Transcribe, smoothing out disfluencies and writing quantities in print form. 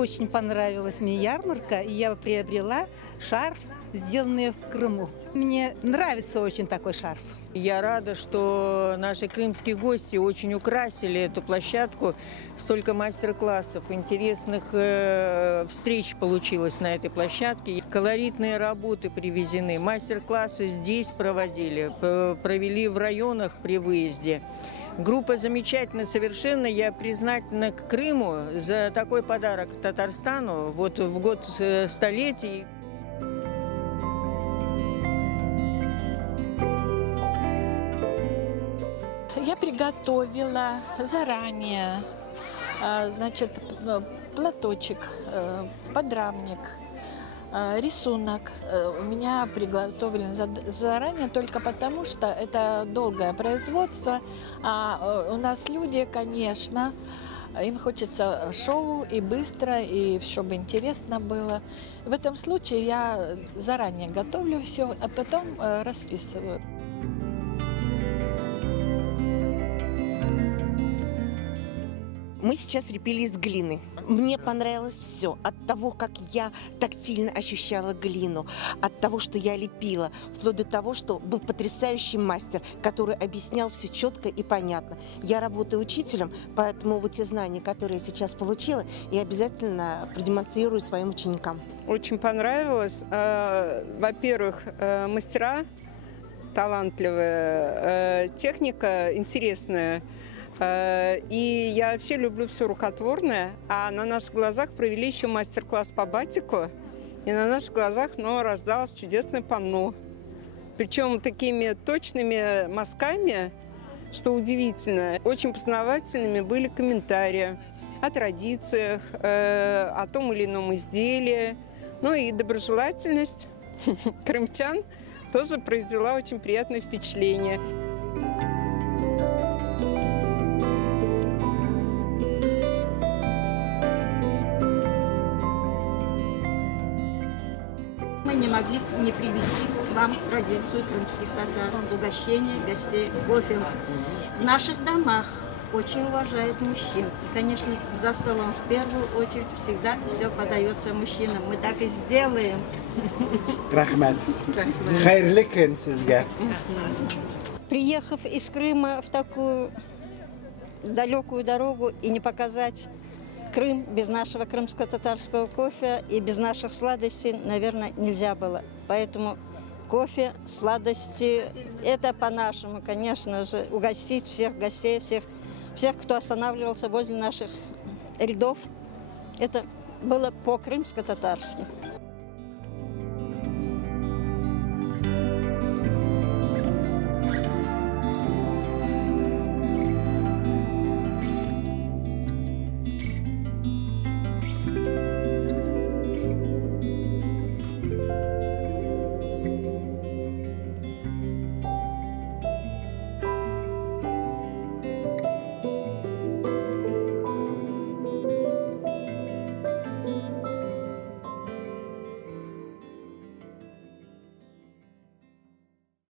очень понравилась мне ярмарка, и я приобрела шарф, сделанный в Крыму. Мне нравится очень такой шарф. Я рада, что наши крымские гости очень украсили эту площадку. Столько мастер-классов, интересных встреч получилось на этой площадке. Колоритные работы привезены, мастер-классы здесь проводили, провели в районах при выезде. Группа замечательная совершенно. Я признательна к Крыму за такой подарок Татарстану вот в год столетий. Я приготовила заранее, значит, платочек, подрамник, рисунок. У меня приготовлен заранее только потому, что это долгое производство. А у нас люди, конечно, им хочется шоу и быстро, и чтобы интересно было. В этом случае я заранее готовлю все, а потом расписываю. Мы сейчас лепили из глины. Мне понравилось все. От того, как я тактильно ощущала глину, от того, что я лепила, вплоть до того, что был потрясающий мастер, который объяснял все четко и понятно. Я работаю учителем, поэтому вот те знания, которые я сейчас получила, я обязательно продемонстрирую своим ученикам. Очень понравилось. Во-первых, мастера талантливые, техника интересная. И я вообще люблю все рукотворное. А на наших глазах провели еще мастер-класс по батику. И на наших глазах рождалось чудесное панно. Причем такими точными мазками, что удивительно. Очень познавательными были комментарии о традициях, о том или ином изделии. Ну и доброжелательность крымчан тоже произвела очень приятное впечатление. Мы не могли не привести к вам традицию крымских татар, угощение гостей кофе. В наших домах очень уважают мужчин. И, конечно, за столом в первую очередь всегда все подается мужчинам. Мы так и сделаем. Рахмат. Хайрликен сизге. Приехав из Крыма в такую далекую дорогу и не показать Крым без нашего крымско-татарского кофе и без наших сладостей, наверное, нельзя было. Поэтому кофе, сладости – это по-нашему, конечно же, угостить всех гостей, всех, кто останавливался возле наших рядов. Это было по-крымско-татарски.